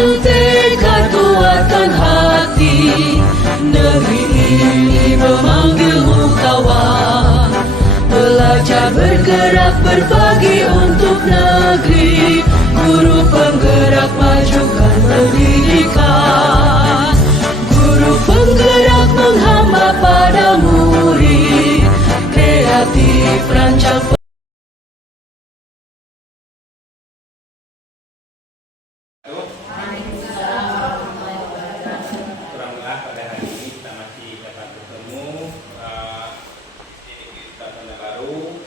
dengan tekad kuatkan hati, negeri ini memanggilmu kawan. Belajar bergerak berbagi untuk negeri, guru penggerak majukan pendidikan, guru penggerak menghamba pada murid, kreatif rancang. Alhamdulillah pada hari ini kita masih dapat bertemu di kita Tanda Baru.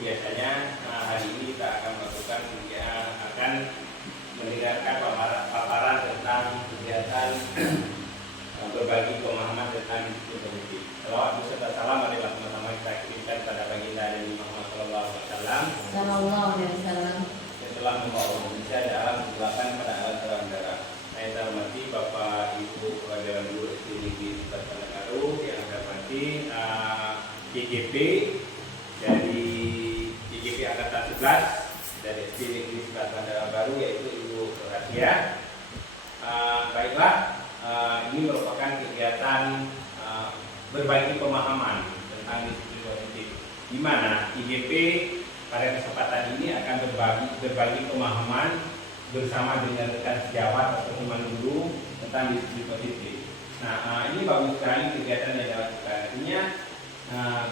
Biasanya hari ini kita akan melakukan akan mendengarkan paparan tentang kegiatan berbagi pemahaman tentang disiplin politik. Salawat beserta salam adalah sama-sama kita kirimkan pada baginda Nabi Muhammad SAW yang telah membawa Indonesia dalam kegelapan pada alam terang darah. Saya hormati Bapak Ibu Dewan Guru SD Negeri Tanda Baru, yang saya hormati GGP dari GGP Angkatan 11 dari SD Negeri Tanda Baru, yaitu Ibu Rahasia. Baiklah, ini merupakan kegiatan berbagi pemahaman tentang disiplin politik, di mana IGP pada kesempatan ini akan berbagi pemahaman bersama dengan rekan sejawat atau teman guru tentang disiplin politik. Nah, ini bagus sekali kegiatan yang dilakukan. Artinya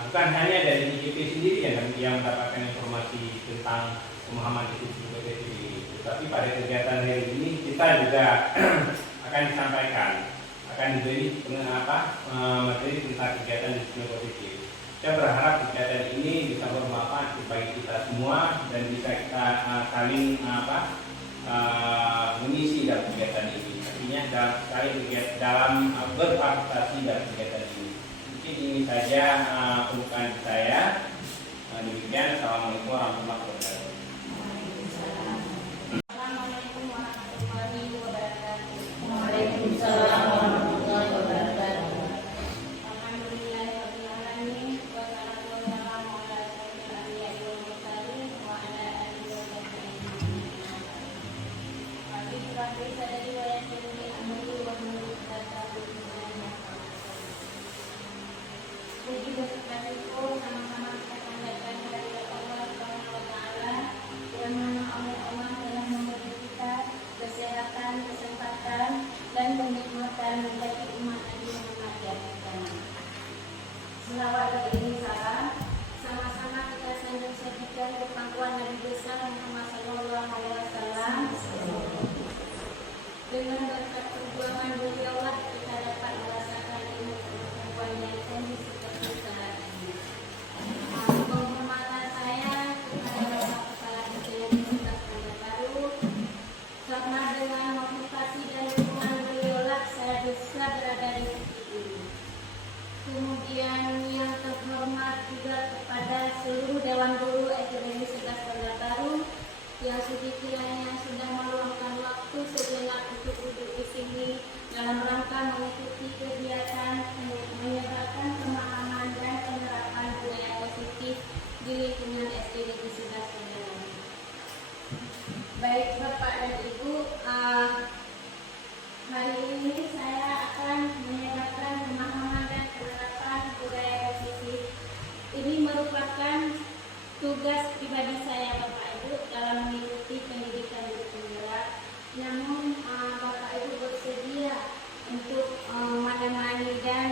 bukan hanya dari IGP sendiri yang mendapatkan informasi tentang pemahaman disiplin politik ini, tetapi pada kegiatan hari ini kita juga akan diberi materi tentang kegiatan disiplin politik. Saya berharap kegiatan ini bisa bermanfaat bagi kita semua dan bisa kita saling mengisi dalam kegiatan ini. Artinya dalam berpartisipasi dalam kegiatan ini. Mungkin ini saja pembukaan saya. Demikian. Assalamualaikum warahmatullahi wabarakatuh. Selawat bagi ini salam, sama-sama kita sanjung sajikan kepangkuan Nabi besar Muhammad Sallallahu Alaihi Wasallam. Dengan berkat perjuangan beliau lah kita dapat merasakan ilmu pengetahuan yang tinggi seperti saat ini. Penghormatan saya kepada Bapak Kepala Universitas Tanda Baru, karena dengan motivasi dan dukungan beliau lah saya bisa berada di titik ini. Kemudian yang terhormat juga kepada seluruh Dewan Guru Akademi 11 Tanda Baru yang sedikitnya sudah meluangkan waktu sejenak untuk duduk di sini dalam rangka mengikuti kegiatan menyebarkan pemahaman dan penerapan budaya positif di lingkungan SD Negeri 11 Tanda Baru. Baik Bapak dan Ibu, hari ini saya akan menyebarkan pemahaman dan penerapan budaya positif. Ini merupakan tugas pribadi saya Bapak Ibu dalam mengikuti pendidikan guru penggerak. Namun Bapak Ibu bersedia untuk menemani dan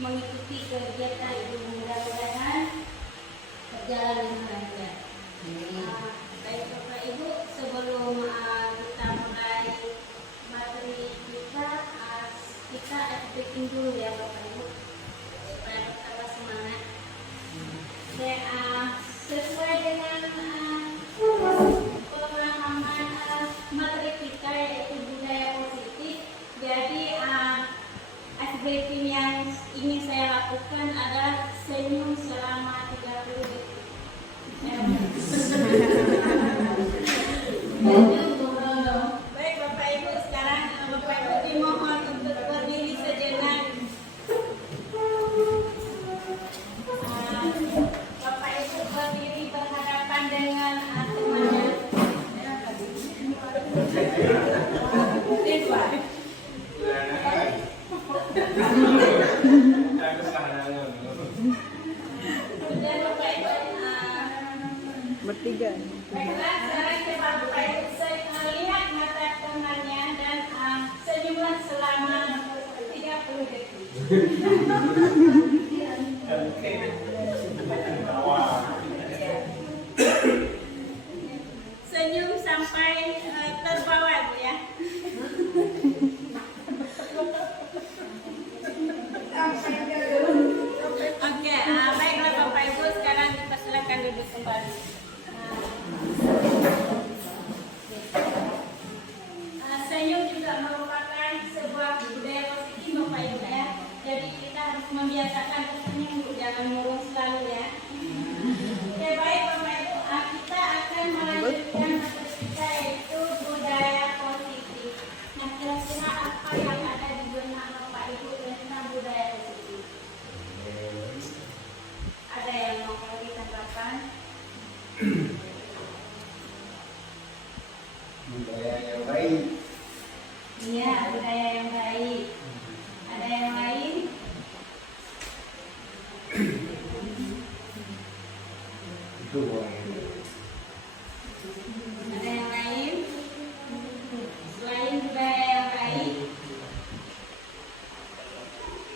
mengikuti kegiatan itu, mudah-mudahan berjalan dengan lancar. Baik Bapak Ibu, sebelum kita mulai materi kita activating dulu ya Bapak Ibu supaya bertambah semangat. Sesuai dengan pemahaman materi kita yaitu budaya positif, jadi activating yang ingin saya lakukan adalah senyum selama 30 detik. Baik Bapak Ibu, sekarang Bapak Ibu dimohon untuk berdiri sejenak. Bapak Ibu berdiri berhadapan dengan temannya. Bertiga. Baiklah, sekarang coba Bapak Ibu lihat mata temannya dan senyumlah selama 30 detik. Senyum sampai terbawa Bu ya. Oke, baiklah Bapak Ibu, sekarang dipersilakan duduk kembali. Senyum juga merupakan sebuah budaya positif Bapak Ibu ya. Jadi kita harus membiasakan senyum, jangan murung selalu ya. Oke baik Bapak Ibu, kita akan melanjutkan materi kita yaitu budaya positif. Nah kira-kira apa yang ada di benak Bapak Ibu tentang budaya positif? Ada yang mau ditambahkan? Budaya yang baik. Iya, budaya yang baik. Ada yang lain? Itu Ada yang lain? Selain budaya yang baik,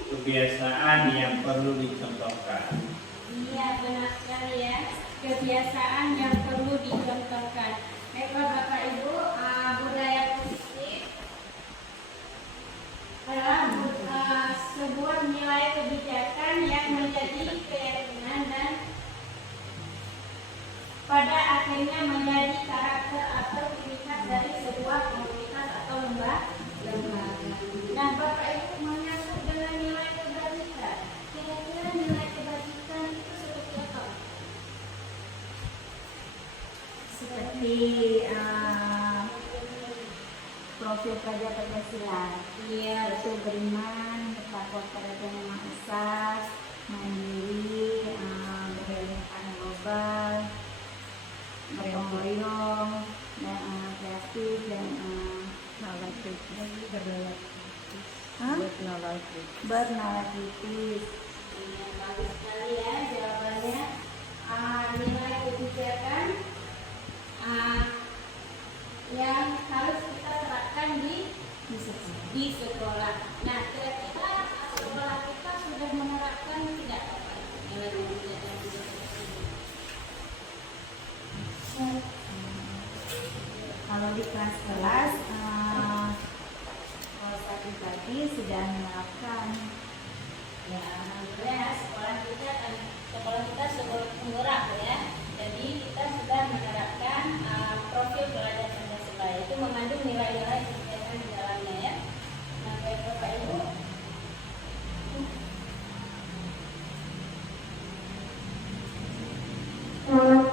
kebiasaan yang perlu dicontohkan. iya benar sekali ya. Kebiasaan yang perlu dicontohkan. Baiklah Bapak Ibu, budaya positif adalah sebuah nilai kebijakan yang menjadi keyakinan dan pada akhirnya menjadi karakter atau ciri khas dari sebuah komunitas atau lembaga. Nah, Bapak Ibu menyangkut dengan nilai kebajikan. Kira-kira nilai kebajikan itu seperti apa? Seperti profil pelajar Pancasila, yaitu beriman, bertakwa kepada Tuhan Yang Maha Esa, mandiri, berkegiatan global, bergotong royong, dan kreatif dan bernalar kritis. Iya, bagus sekali ya jawabannya. Nilai kebijakan yang harus kita terapkan di sekolah. Nah, kira-kira sekolah kita sudah menerapkan tidak nilai kebijakan Kalau di kelas-kelas, kalau tadi sudah menerapkan. ya? Alhamdulillah sekolah kita sekolah penggerak ya. Jadi kita sudah menerapkan profil pelajar Pancasila itu mengandung nilai-nilai kebijakan di dalamnya ya. Nah, baik Bapak Ibu. Nah,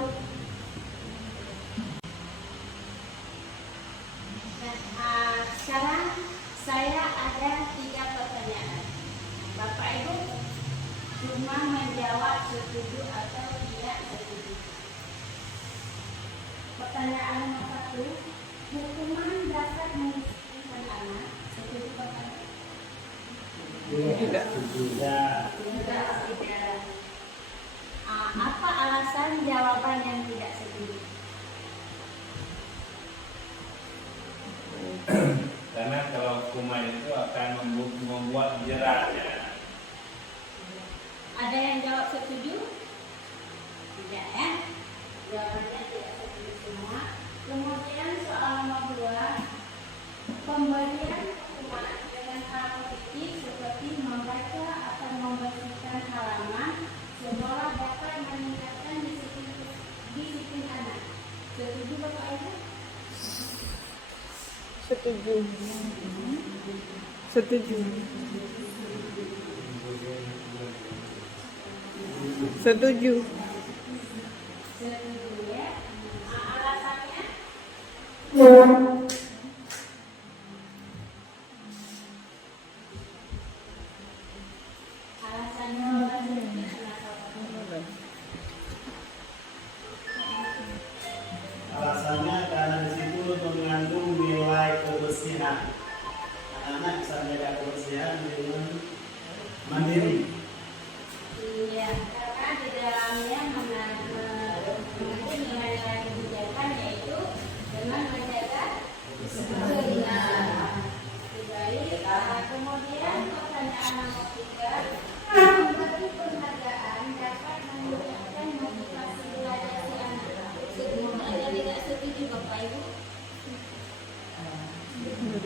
sekarang saya ada 3 pertanyaan. Bapak Ibu cuma menjawab setuju atau tidak setuju. Pertanyaan nomor 1, hukuman dapat memiskinkan anak. Setuju Bapak Ibu? Tidak. Tidak. Apa alasan jawaban yang tidak setuju? Karena kalau hukuman itu akan membuat jerat ya. Ada yang jawab setuju? Tidak ya? Jawabannya tidak setuju semua. Kemudian soal nomor 2, pemberian hukuman dengan hal positif seperti membaca atau membersihkan halaman sekolah dapat meningkatkan disiplin anak. Setuju Bapak Ibu? Setuju. Setuju. Setuju. Setuju ya. Alasannya? Alasannya Alasannya karena di situ mengandung nilai kebersihan. Anak-anak bisa menjaga kebersihan dengan mandiri. Iya, karena di dalamnya mengandung nilai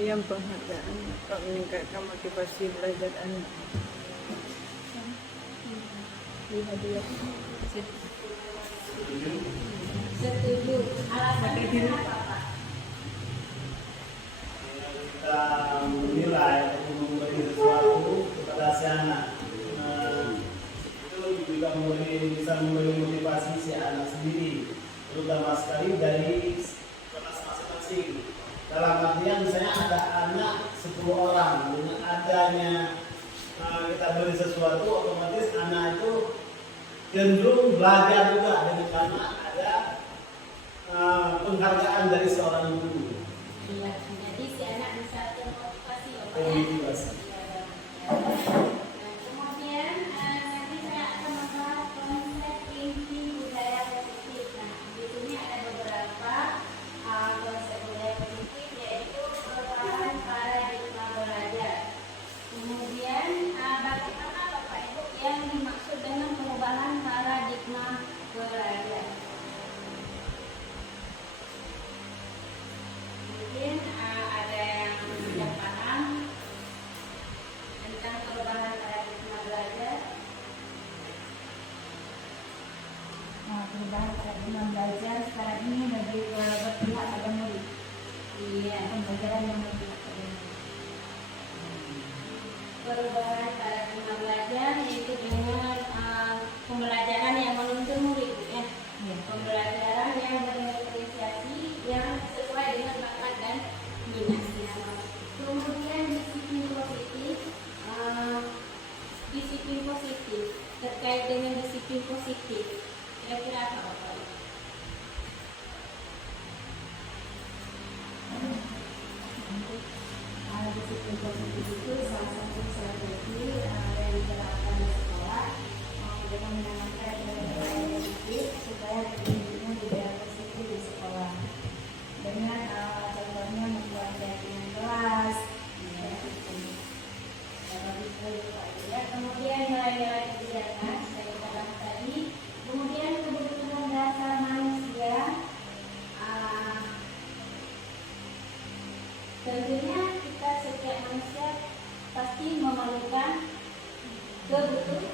Pemberian penghargaan dapat meningkatkan motivasi belajar anak. Hadiah. Setuju. Alasannya apa, Pak? Kita menilai atau memberi sesuatu kepada si anak. Itu juga bisa memberi motivasi si anak sendiri, terutama sekali dari kelas masing-masing. Dalam artian misalnya ada anak 10 orang, dengan adanya kita beri sesuatu, otomatis anak itu cenderung belajar juga dengan karena ada penghargaan dari seorang guru. Iya, jadi si anak bisa termotivasi, Pak, ya? Motivasi. Nah, kemudian nanti saya akan membahas konsep inti budaya positif. Nah, di sini ada beberapa konsep budaya positif, yaitu perubahan paradigma belajar. Kemudian bagaimana Bapak Ibu yang dimaksud dengan perubahan paradigma belajar? Mungkin ada yang sudah paham tentang perubahan paradigma belajar. Nah, perubahan paradigma belajar sekarang ini lebih berpihak pada murid. Iya, Pembelajaran yang berpihak pada murid. perubahan paradigma belajar yaitu dengan pembelajaran yang menuntun murid, ya. Iya. Pembelajaran yang berdifferensiasi yang sesuai dengan bakat dan minat siswa. Kemudian disiplin positif terkait dengan disiplin positif. Kira-kira apa Bapak? Disiplin positif itu salah satu strategi yang diterapkan di sekolah dengan menanamkan nilai-nilai positif supaya terbentuknya budaya positif di sekolah dengan contohnya membuat jaringan kelas. Ya, kemudian nilai-nilai kebijakan saya katakan tadi. Kemudian kebutuhan dasar manusia. Tentunya kita setiap manusia pasti memerlukan kebutuhan.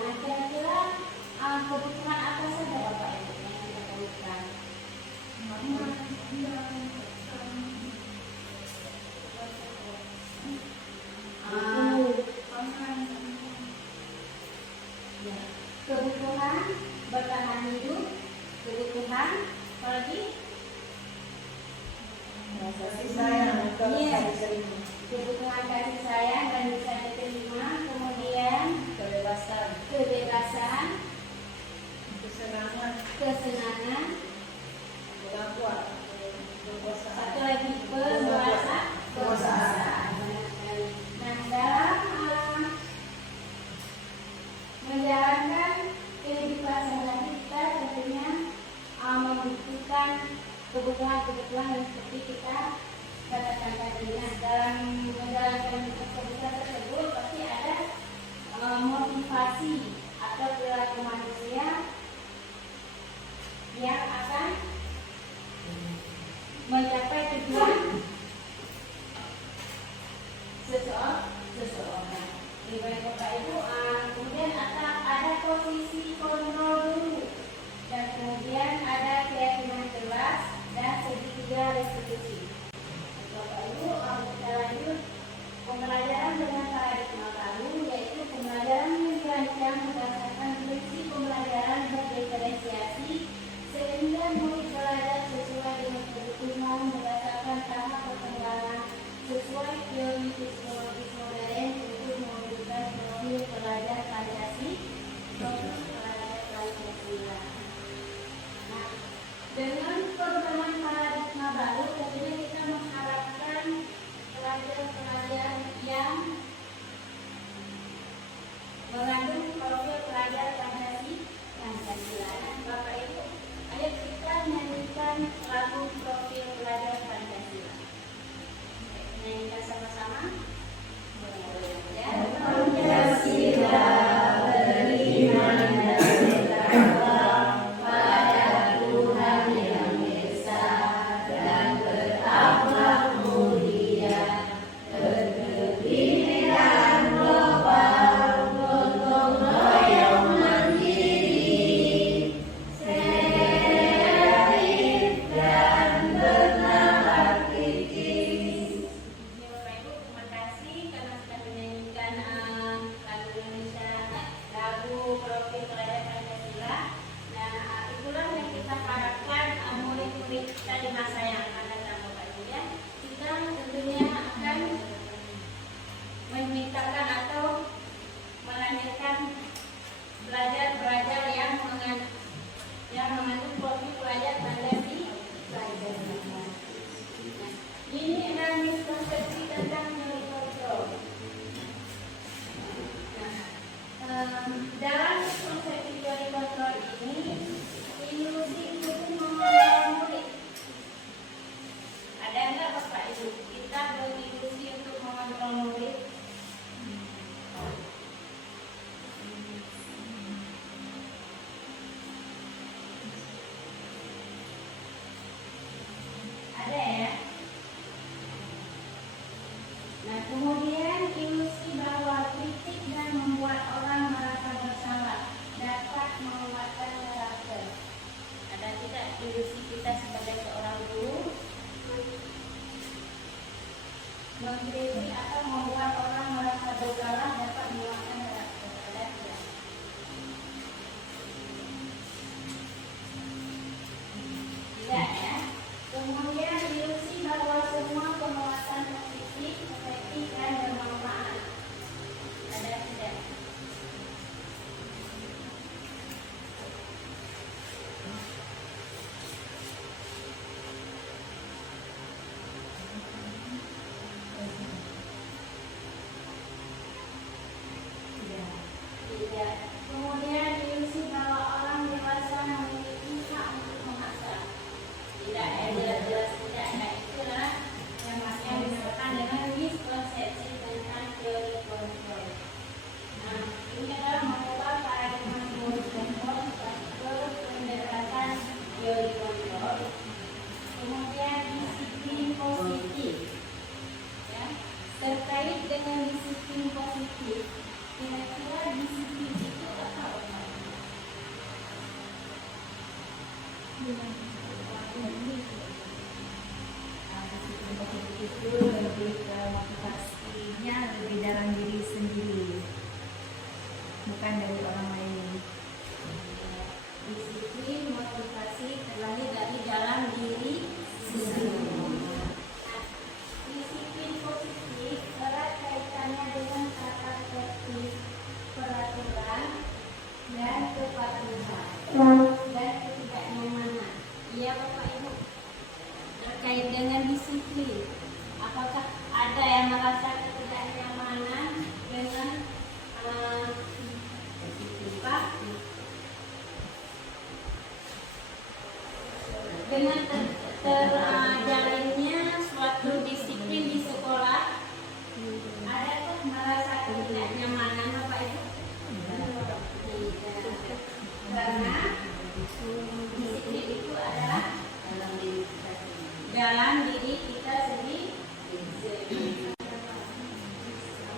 Nah, kira-kira kebutuhan apa saja Bapak Ibu yang kita perlukan? Kebutuhan bertahan hidup, kebutuhan apa lagi? Iya. Kebutuhan kasih sayang dan bisa diterima, kemudian kebebasan, kesenangan, satu lagi penguasaan. Nah, dalam menjalankan kehidupan sehari-hari kita tentunya membutuhkan kebutuhan yang seperti kita katakan tadi. Nah, dalam menjalankan kebutuhan tersebut pasti ada motivasi atau perilaku manusia yang akan mencapai tujuan seseorang. Baik Bapak Ibu, kemudian ada posisi kontrol dulu, dan kemudian ada keyakinan jelas dan segitiga restitusi. Bapak Ibu, kita lanjut pembelajaran dengan paradigma baru, yaitu pembelajaran yang dirancang berdasarkan prinsip pembelajaran Itu lebih ke motivasinya lebih dalam diri sendiri, bukan dari orang lain. Disiplin, motivasi terlahir dari dalam diri sendiri. Nah, disiplin positif erat kaitannya dengan tata tertib, peraturan, dan kepatuhan dan ketidaknyamanan. Iya Bapak Ibu, terkait dengan disiplin, apakah ada yang merasa ketidaknyamanan dengan Pak? Dengan terjalannya suatu disiplin di sekolah, adakah merasa ketidaknyamanan Bapak Ibu? Tidak. Karena disiplin itu adalah dalam diri kita sendiri.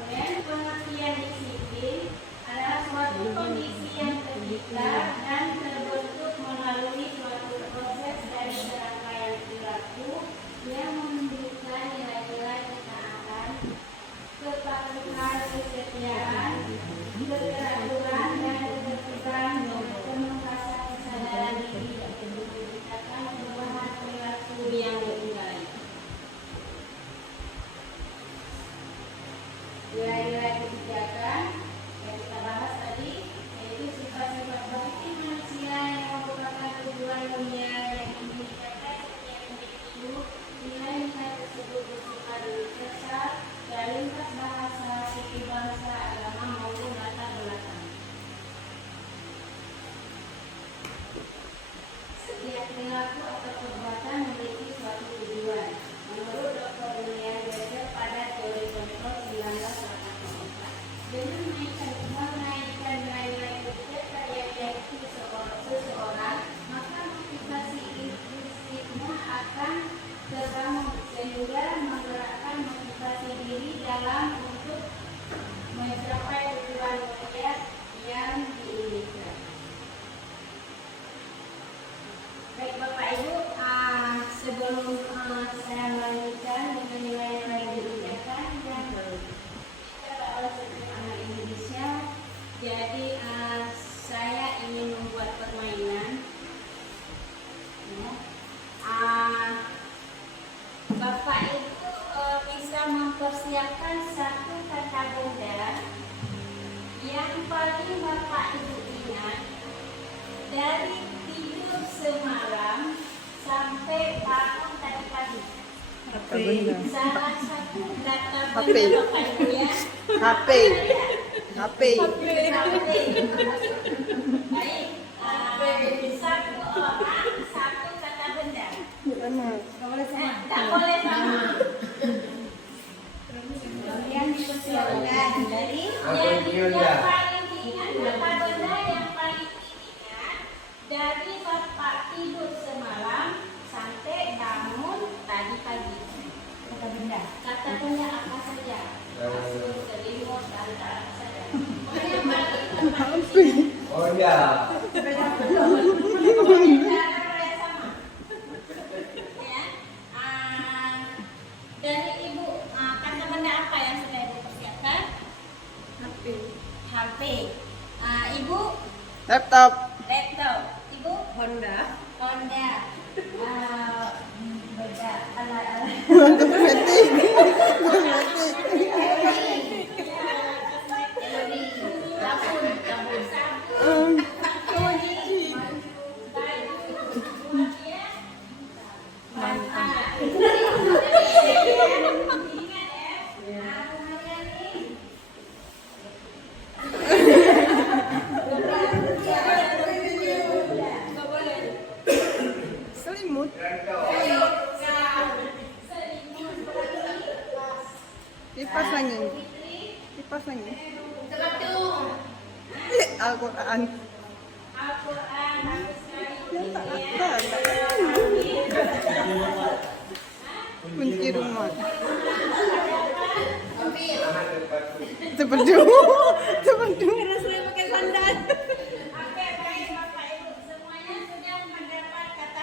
Kemudian pengertian disiplin adalah suatu kondisi yang tercipta dan terbentuk melalui suatu proses dari serangkaian perilaku yang menunjukkan nilai-nilai ketaatan, kepatuhan, kesetiaan, keteraturan, dan ketertiban dengan penuh rasa kesadaran diri untuk menciptakan perubahan perilaku yang lebih baik. Nilai-nilai kebijakan yang kita bahas tadi yaitu sifat-sifat baik manusia yang merupakan tujuan mulia yang ingin dicapai setiap individu. Nilai-nilai tersebut bersifat universal dan lintas bahasa, suku bangsa, agama maupun latar belakang. Setiap perilaku atau perbuatan memiliki suatu tujuan. Menurut Dr. William James pada teori kontrol 1984, dengan menaikkan nilai-nilai kebijakan yang diikuti seseorang, maka motivasi impulsifnya akan terbangun sehingga menggerakkan motivasi diri dalam untuk mencapai tujuan mulia yang diinginkan. Baik Bapak Ibu, sebelum saya melanjutkan dengan nilai-nilai kebijakan yang diciptakan oleh setiap anak Indonesia, jadi saya ingin membuat permainan. Ya. Bapak Ibu bisa mempersiapkan satu kata benda yang paling Bapak Ibu ingat dari tidur semalam sampai bangun tadi pagi. Apa benda? Salah satu kata HP. benda Bapak Ibu ya. HP. HP. Baik, satu orang satu kata benda. Tak boleh sama. Kemudian dipersiapkan dari yang paling diingat kata benda yang paling diingat dari Bapak tidur semalam sampai bangun tadi pagi. Kata benda. Kata benda apa saja? Kasur, selimut, bantal, apa saja. Yang paling Oh ya. Dari Ibu, kata benda apa yang sudah Ibu persiapkan? HP. Ibu, Laptop. laptop. Ibu, Honda. Honda. Beda alat-alat. Selimut. Kipas angin. Kipas angin. Al-Quran. Al-Quran, bagus sekali. Yang tak ada. Kunci rumah. Seperti Oke, baik Bapak Ibu, semuanya sudah mendapat kata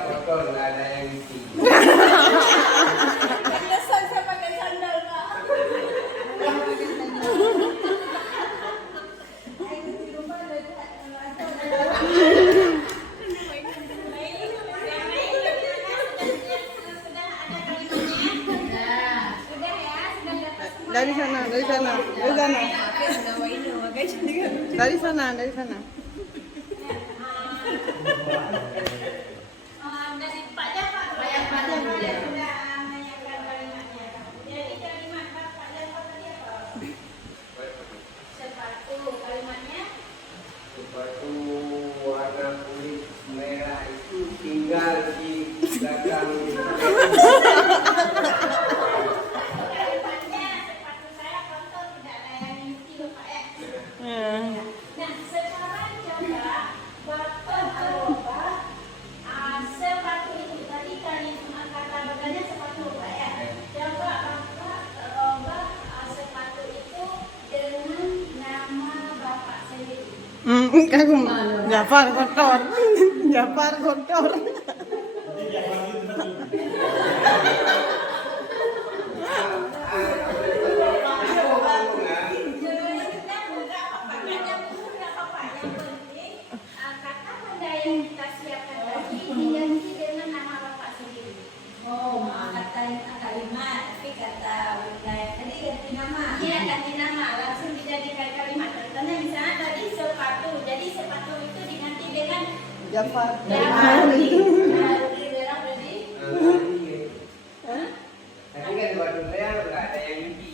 kotor, nggak ada yang isi. Pantesan saya pakai sandal, Pak. Di rumah ada Dari sana. Dari sana. Dari sana. dari Pak Jafar. Pak Jafar sudah menyiapkan kalimatnya. Jadi kalimat Pak Jafar tadi apa? Sepatu kalimatnya. Sepatu warna kulit merah itu tinggal di belakang. Kalimatnya sepatu saya kotor tidak ada yang nyuci, Pak ya. Nah, sekarang coba Bapak Bapak sepatu itu tadi kata bedanya sepatu, Pak ya. Coba Bapak ubah sepatu itu dengan nama Bapak sendiri. Aku Jafar kotor. Jafar kotor. Jadi Jafar itu betul. Kata benda yang kita siapkan tadi diganti dengan nama Bapak sendiri. Oh, kata kalimat, tapi kata benda yang tadi ganti nama. Iya, ganti nama, langsung dijadikan kalimat. Contohnya misalnya tadi sepatu, jadi sepatu itu diganti dengan Jafar. Tapi kan sepatu saya nggak ada yang isi.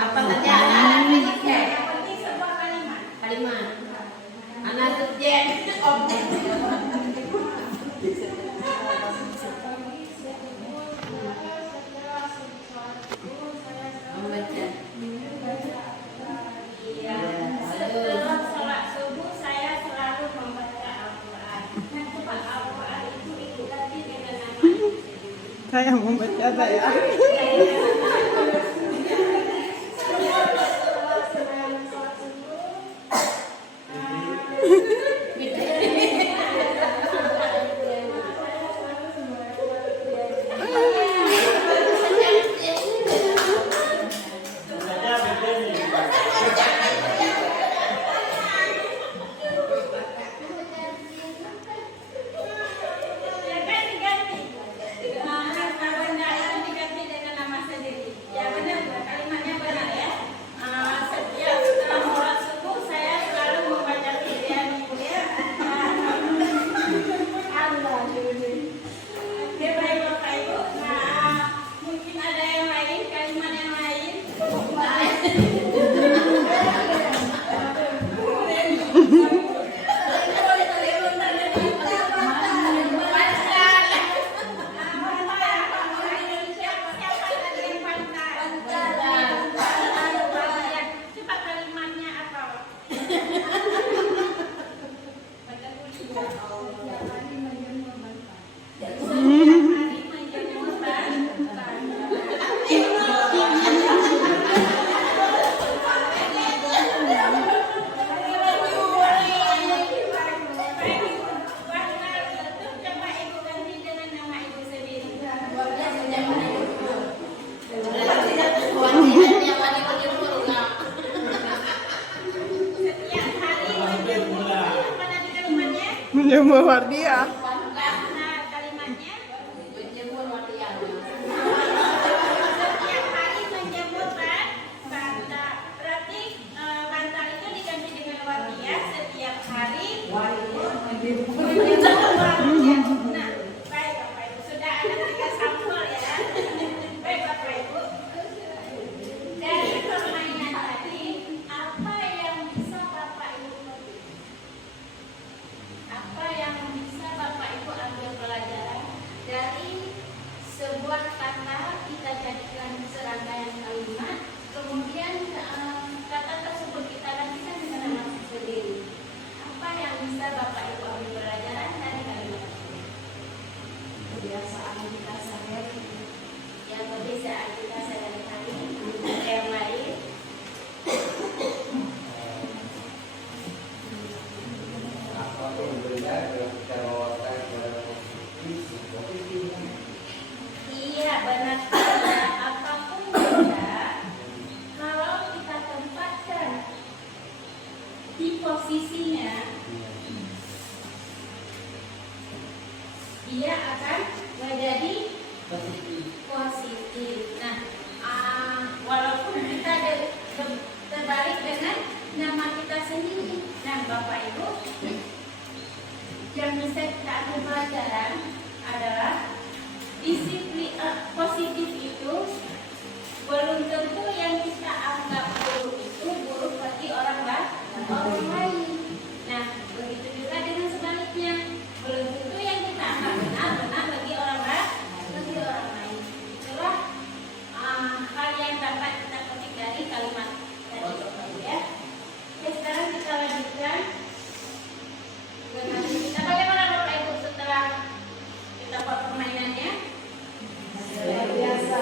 Apa saja? Yang penting sebuah kalimat. Anak subjek, objek. Membaca. Iya. Setelah sholat subuh saya selalu membaca Al-Quran. Nah, coba Al-Quran itu ganti dengan nama itu sendiri. Saya membaca saya. Ya ganti-ganti. Harta benda itu diganti dengan nama sendiri. menjemur wardia. Karena kalimatnya Menjemur wadiah. setiap hari menjemur bantal. Berarti bantal itu diganti dengan wardiah setiap hari menjemur wardiah. Nah, baik Bapak Ibu, sudah ada 3 sampel ya. Baik Bapak Ibu. Dari permainan tadi, apa yang bisa Bapak Ibu petik? Apa yang bisa Bapak Ibu ambil pelajaran dari sebuah kata kita jadikan serangkaian kalimat, kemudian kata tersebut kita gantikan dengan nama sendiri. Apa yang bisa Bapak Ibu ambil pelajaran dari kalimat tersebut? Kebiasaan kita sehari-hari. Yang kebiasaan kita sehari-hari, yang lain. Apapun benda yang kita bawakan kepada positif. Iya benar saja. Apapun benda, kalau kita tempatkan di posisinya, dia akan menjadi positif. Nah, walaupun kita terbalik dengan nama kita sendiri. Nah, Bapak Ibu, yang bisa kita ambil pelajaran adalah disiplin positif itu belum tentu yang kita anggap buruk itu buruk bagi orang lain. Nah, begitu juga dengan sebaliknya, belum tentu yang kita anggap benar bagi orang lain. Itulah hal yang dapat kita petik dari kalimat tadi, ya. Oke, sekarang kita lanjutkan dengan kita bagaimana Bapak Ibu setelah kita buat permainannya? Luar biasa.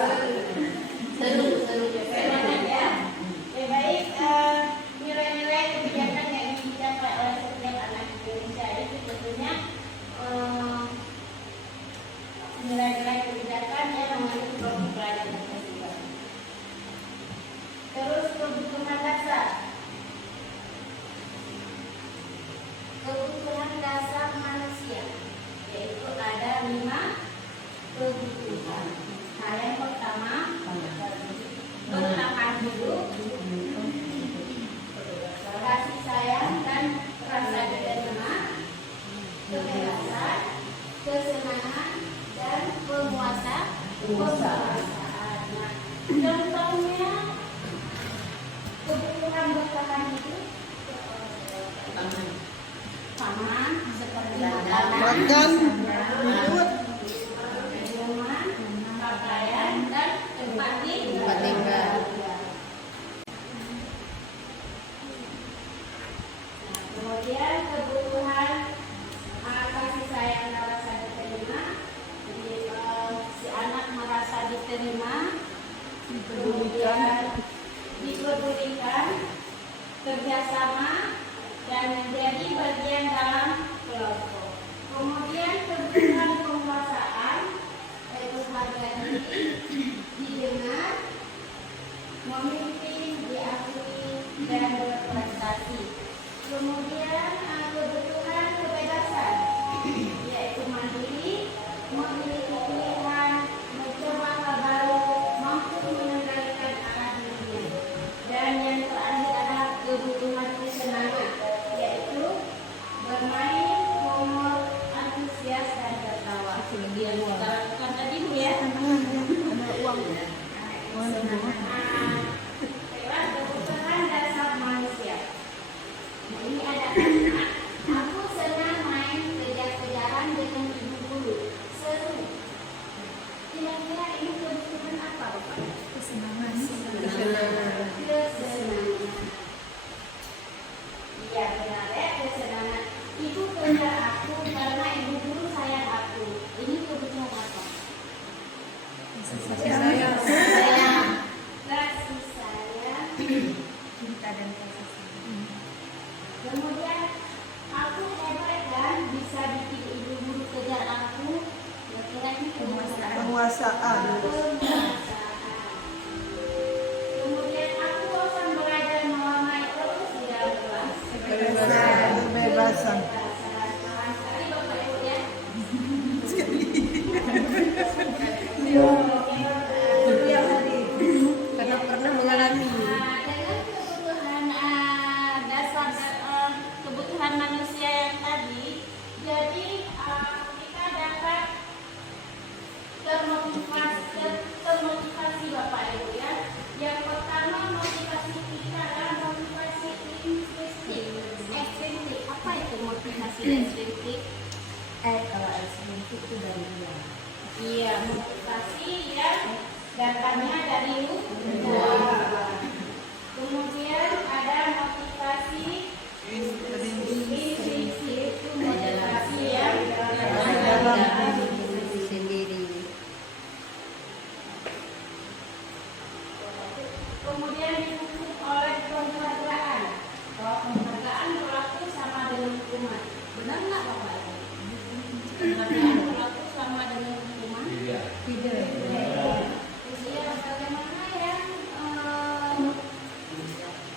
Seru. Permainan ya. Oke, baik. Nilai-nilai kebijakan yang ingin dicapai oleh setiap anak Indonesia itu tentunya nilai-nilai kebijakan yang mengandung program pelajaran tersebut. Terus kebutuhan dasar. Kebutuhan dasar manusia, yaitu ada 5 kebutuhan. Nah, yang pertama bertahan hidup, kasih sayang dan rasa diterima, kebebasan, kesenangan dan penguasaan. Nah, contohnya kebutuhan bertahan hidup pangan seperti Makan, minum, minuman, pakaian dan tempat tinggal. Nah, kemudian kebutuhan kasih sayang dan rasa diterima. Jadi si anak merasa diterima, kemudian dipedulikan, kerjasama dan menjadi bagian dalam kelompok. Kemudian kebutuhan penguasaan, yaitu harga diri, didengar, memimpin, diakui dan berprestasi. Kemudian kebutuhan kebebasan, yaitu mandiri, memiliki pilihan, mencoba hal baru, mampu mengendalikan arah dirinya. Dan yang terakhir adalah kebutuhan kesenangan, yaitu bermain, humor, antusias dan tertawa. Yang kita lakukan tadi ya. Kebutuhan dasar manusia. Nah, ini ada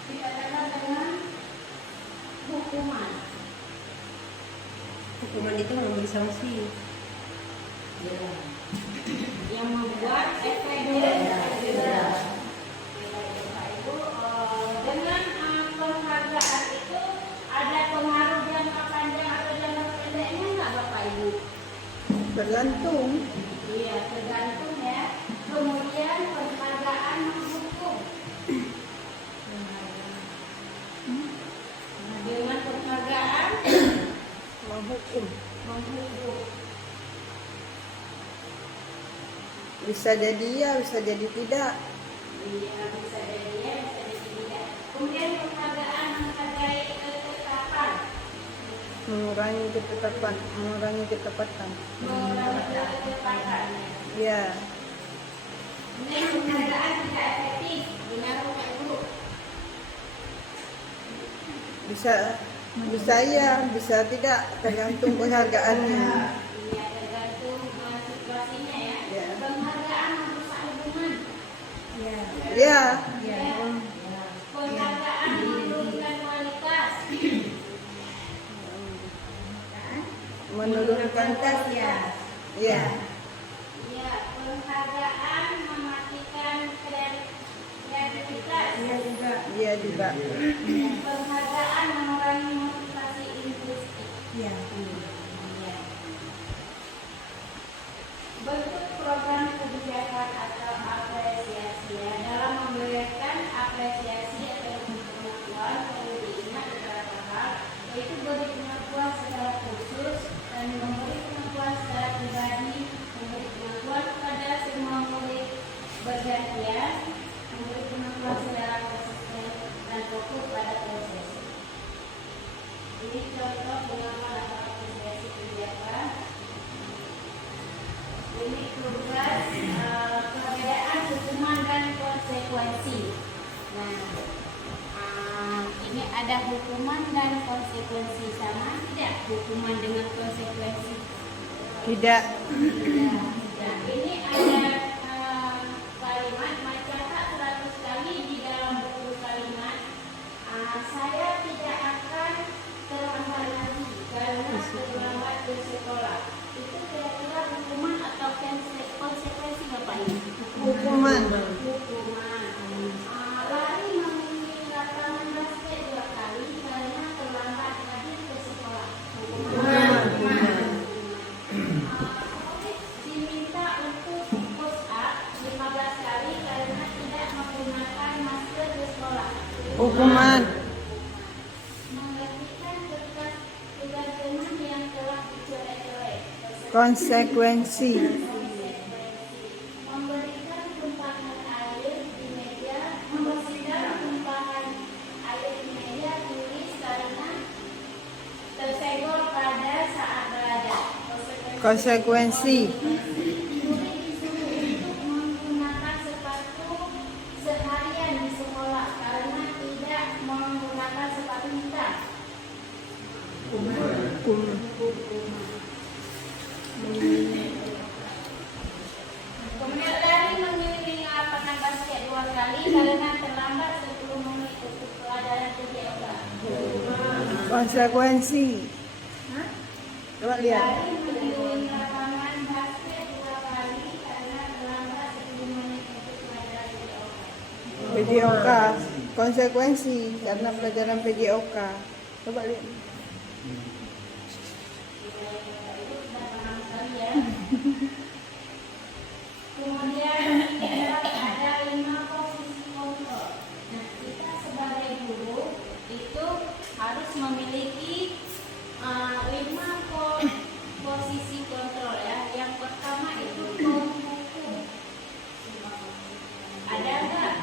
dikatakan dengan hukuman. Hukuman itu memberi sanksi. Yang membuat efek jerah. Dengan penghargaan itu ada pengaruh jangka panjang atau jangka pendeknya nggak Bapak Ibu? Tergantung. Iya, tergantung ya. Kemudian penghargaan menghukum. Dengan penghargaan Menghukum. menghukum. Bisa jadi ya, bisa jadi tidak. Iya, bisa jadi ya, bisa jadi tidak. Kemudian penghargaan menghargai ketetapan. Mengurangi ketetapan, mengurangi ketepatan. Mengurangi ketepatan. Ya, Kemudian penghargaan tidak efektif. Benar Bapak Ibu? bisa ya, bisa tidak, tergantung penghargaannya. Iya, tergantung situasinya ya. Ya. Penghargaan merusak hubungan. Ya, Penghargaan menurunkan kualitas. menurunkan ya. ya, Iya, penghargaan mematikan kreativitas. dia juga. Penghargaan mengurangi motivasi intrinsik. Ya. Iya. Bentuk program kebijakan atau apresiasi ya. Dalam memberikan apresiasi atau pengakuan perlu diingat beberapa hal, yaitu beri pengakuan secara khusus dan memberi pengakuan secara pribadi, memberi pengakuan kepada semua murid bergantian, memberi pengakuan secara konsisten dan fokus pada proses. Ini contoh pengakuan atau apresiasi kebijakan. Ini tugas perbedaan hukuman dan konsekuensi. Nah, ini ada hukuman dan konsekuensi, sama tidak hukuman dengan konsekuensi? Tidak. Nah, ini ada kalimat mencatat 100 kali di dalam buku kalimat. Saya tidak akan terlambat lagi karena terlambat ke sekolah. Itu kira-kira hukuman atau konsekuensi Bapak Ibu? Hukuman. Hukuman. Lari mengelilingi lapangan basket 2 kali karena terlambat lagi ke sekolah. Hukuman. Diminta untuk push up 15 kali karena tidak menggunakan masker di sekolah. Hukuman. Menghentikan kertas tugas teman yang telah dicoret-coret. Konsekuensi. Memberikan tumpahan air di meja, membersihkan tumpahan air di meja tulis karena tersenggol pada saat belajar. Konsekuensi. Murid disuruh untuk menggunakan sepatu seharian di sekolah karena tidak menggunakan sepatu hitam. Hukum. Kemudian lari mengelilingi lapangan basket 2 kali karena terlambat 10 menit untuk pelajaran PJOK. Konsekuensi. Coba lihat. Lari mengelilingi lapangan basket 2 kali karena terlambat 10 menit untuk pelajaran PJOK. PJOK. Konsekuensi karena pelajaran PJOK. Coba lihat. Itu sudah paham sekali ya. Kemudian ada 5 posisi kontrol. Nah, kita sebagai guru itu harus memiliki 5 posisi kontrol ya. Yang pertama itu penghukum. Ada nggak?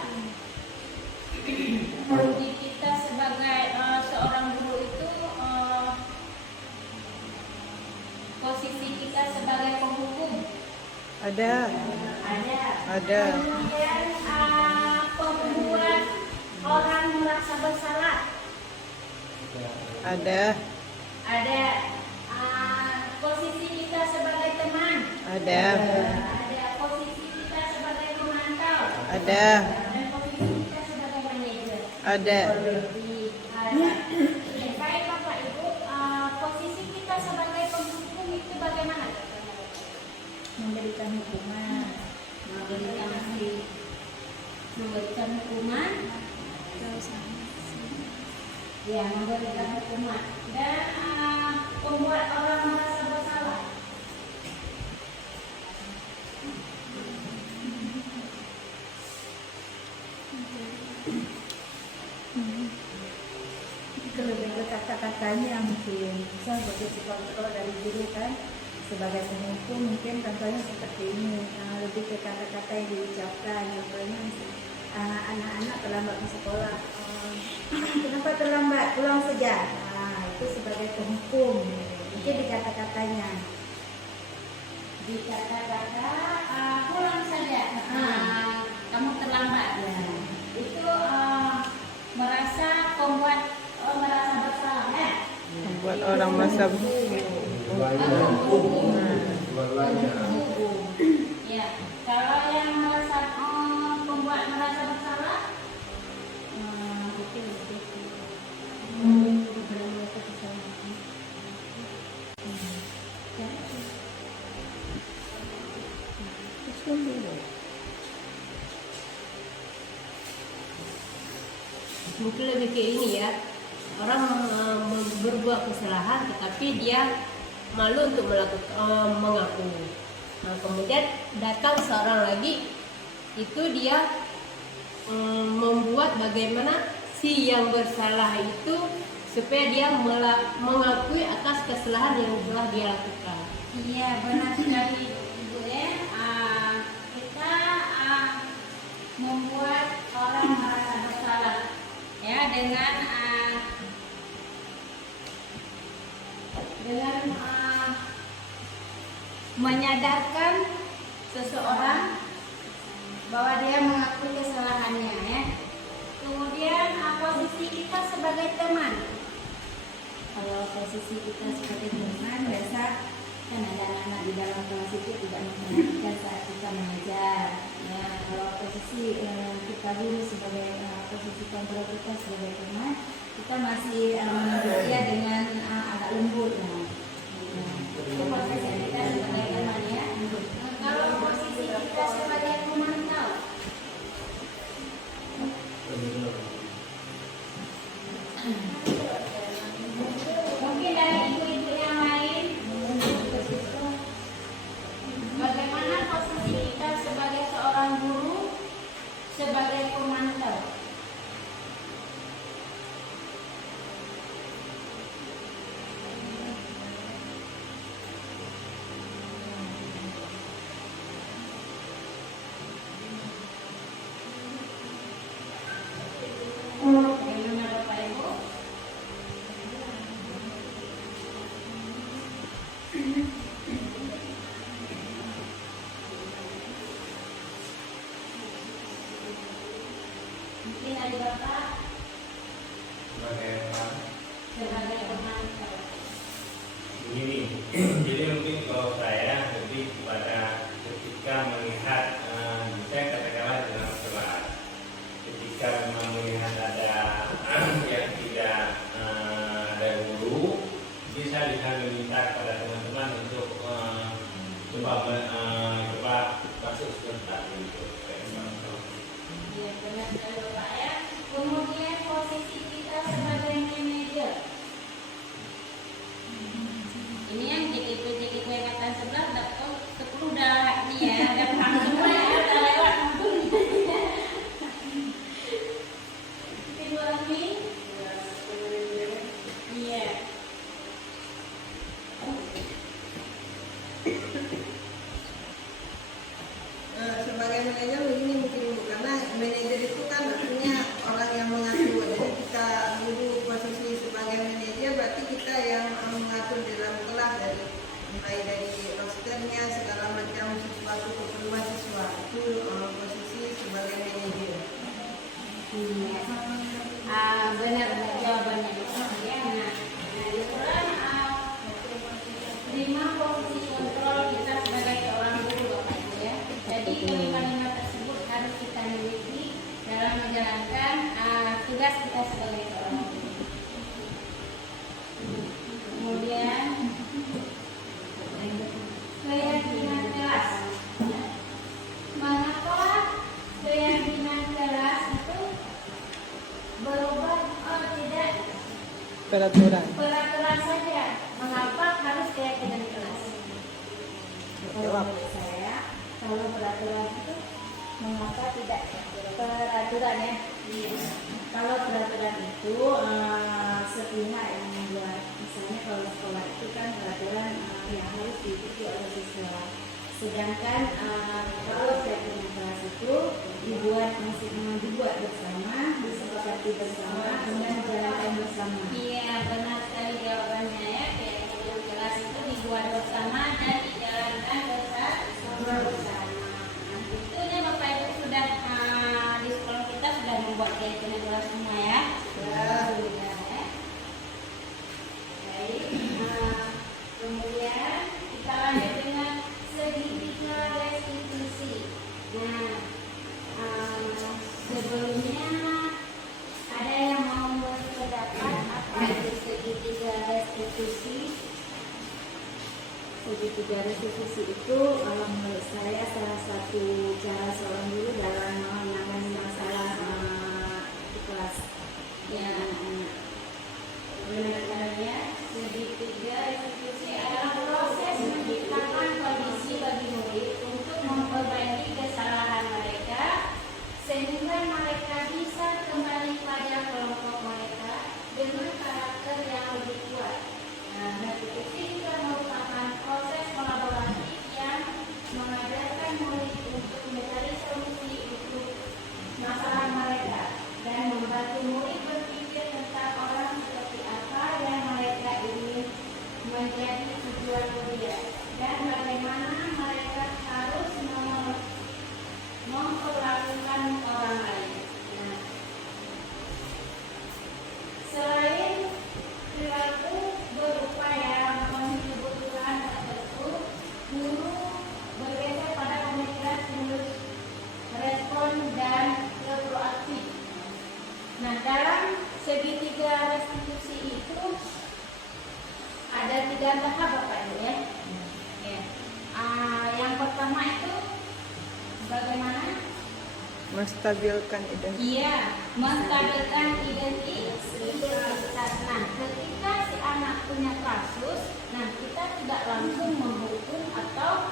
Di kita sebagai seorang guru itu posisi kita sebagai penghukum. Ada. Ada. Kemudian pembuat orang merasa bersalah. Ada. Ada. Posisi kita sebagai teman. Ada. Ada posisi kita sebagai pemantau. Ada. Dan posisi kita sebagai Ada. Baik Bapak Ibu, posisi kita sebagai penghukum itu bagaimana? Memberikan hukuman. Memberikan hukuman. Ya, memberikan hukuman dan membuat orang merasa bersalah. Itu lebih ke kata-katanya mungkin bisa begitu kontrol dari guru kan sebagai penghukum mungkin contohnya seperti ini lebih ke kata-kata yang diucapkan contohnya anak-anak terlambat ke sekolah kenapa terlambat pulang saja itu sebagai penghukum mungkin di kata-katanya Di kata-kata pulang saja. Kamu terlambat. ya Itu merasa membuat merasa bersalah ya. Membuat orang masa Ya, kalau yang merasa membuat merasa bersalah, Mungkin lebih ke ini ya, orang berbuat kesalahan tetapi dia malu untuk mengaku. Nah, kemudian datang seorang lagi, itu dia membuat bagaimana si yang bersalah itu supaya dia mengakui atas kesalahan yang telah dia lakukan. iya benar sekali Ibu ya. Kita membuat orang merasa bersalah ya dengan menyadarkan seseorang bahwa dia mengakui kesalahannya ya. Kemudian posisi kita sebagai teman. kalau posisi kita sebagai teman biasa kan ada anak-anak di dalam kelas itu tidak memperhatikan saat kita mengajar ya kalau posisi kita dulu sebagai posisi kontrol kita sebagai teman kita masih menegur dia dengan agak lembut Itu posisi kita sebagai teman ya. Kalau posisi kita sebagai pemantau, mungkin dari ibu-ibu yang lain, bagaimana posisi kita sebagai seorang guru, sebagai pemantau? Bagaimana Bapak Ibu? Mungkin dari Bapak sebagai pemantau. Begini, jadi mungkin kalau saya lebih kepada ketika melihat, saya katakanlah dalam kelas, ketika memang melihat ada yang tidak ada guru, bisa meminta kepada teman-teman untuk coba masuk sebentar gitu. Ya, benar sekali Bapak ya. Kemudian posisi kita sebagai manajer. Ini yang JKP angkatan 11 dapat 10 udah ini ya, udah paham semua ya, udah lewat mungkin. Ibu Ami. Iya. sebagai manajer begini mungkin Bu, karena manajer itu kan artinya orang yang mengatur. Jadi kita dulu posisi sebagai manajer berarti kita yang mengatur di dalam kelas mulai dari rosternya segala macam sesuatu keperluan siswa itu posisi sebagai manajer. Benar jawabannya ya. Nah, itulah lima posisi kontrol kita sebagai seorang guru Bapak Ibu ya. Jadi kelima-lima tersebut harus kita miliki dan dalam menjalankan tugas kita sebagai seorang guru. Kemudian keyakinan kelas. Mengapa keyakinan kelas itu berubah? Oh tidak, peraturan saja. Mengapa harus keyakinan kelas? Kalau menurut saya, kalau peraturan itu mengapa tidak peraturan ya? Iya. Kalau peraturan itu sepihak yang membuat, misalnya kalau sekolah itu kan peraturan yang harus diikuti oleh siswa. Sedangkan kalau keyakinan kelas itu dibuat bersama, disepakati bersama, kemudian dijalankan bersama. Iya, benar sekali jawabannya ya. Keyakinan kelas itu dibuat bersama dan dijalankan bersama. Itu Bapak Ibu sudah di sekolah kita sudah membuat keyakinan kelas semua ya. Sudah ya. Baik. Kemudian kita lanjut dengan segitiga restitusi. Nah, sebelumnya ada yang mau berpendapat apa itu segitiga restitusi? Segitiga restitusi itu menurut saya salah satu cara seorang guru dalam menangani masalah di kelas. Ya, benar-benarnya segitiga restitusi adalah proses menciptakan kondisi bagi murid untuk memperbaiki kesalahan mereka sehingga mereka bisa kembali pada kelompok mereka dengan karakter yang lebih kuat. Nah, restitusi juga merupakan proses kolaboratif yang mengajarkan murid untuk mencari solusi untuk masalah mereka dan membantu murid berpikir tentang orang seperti apa yang mereka ingin menjadi tujuan kuliah dan bagaimana mereka harus memperlakukan orang lain. Nah, selain perilaku berupaya memenuhi kebutuhan tertentu, guru bergeser pada pemikiran stimulus, respon dan proaktif. Nah, dalam segitiga restitusi itu ada 3 tahap Bapak Ibu ya. Ya. Yang pertama itu bagaimana? Menstabilkan identitas. Iya, menstabilkan identitas. Nah, ketika si anak punya kasus, nah kita tidak langsung menghukum atau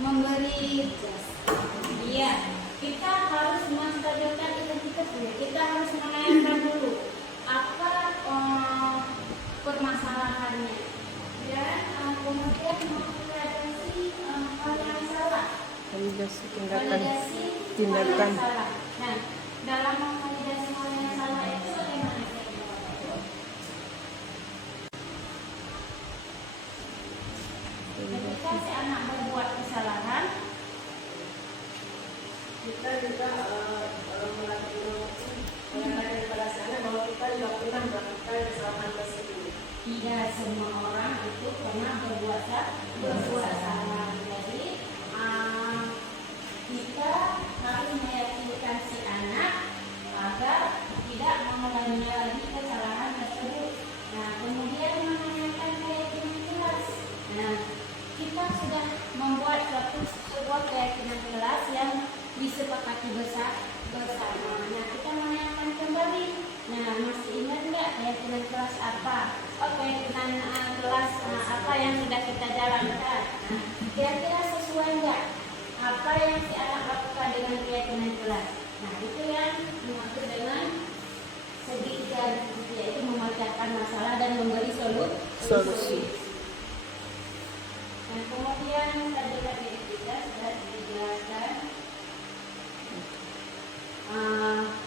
memberi. Iya, kita harus menstabilkan identitas dulu. Kita harus menanyakan dulu apa permasalahannya dan kemudian mengvalidasi hal yang salah. Validasi Validasi tindakan. hal yang salah. Nah, dalam memvalidasi hal yang salah itu bagaimana kira-kira Bapak Ibu? Ketika si anak berbuat kesalahan, Kita juga melakukan kepada si anak bahwa kita juga pernah melakukan kesalahan tersebut. tidak semua orang itu pernah berbuat salah. Jadi kita harus meyakinkan si anak agar tidak mengulangi lagi kesalahan tersebut. Nah, kemudian menanyakan keyakinan kelas. Nah, kita sudah membuat sebuah keyakinan kelas yang disepakati bersama. Nah, kita menanyakan kembali. Nah, masih ingat nggak keyakinan kelas apa? Oh, keyakinan kelas apa yang sudah kita jalankan? Nah, kira-kira sesuai nggak apa yang si anak lakukan dengan keyakinan kelas? Nah, itu yang dimaksud dengan segitiga, yaitu memecahkan masalah dan memberi solusi. Dan kemudian tadi kita sudah dijelaskan.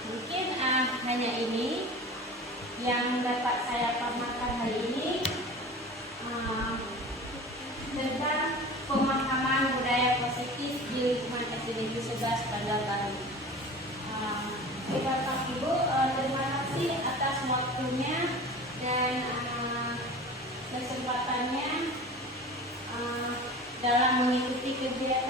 Mungkin hanya ini yang dapat saya paparkan hari ini tentang pemahaman budaya positif di lingkungan SD Negeri 11 Banjarbaru. Bapak Ibu, terima kasih atas waktunya dan kesempatannya dalam mengikuti kegiatan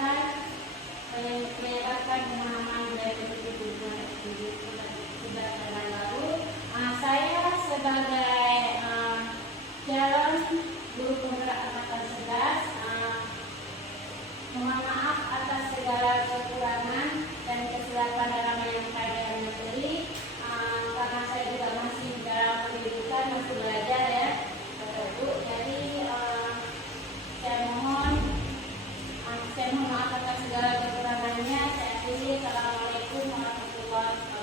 maaf atas segala kekurangannya. Saya akhiri. Assalamualaikum warahmatullahi wabarakatuh.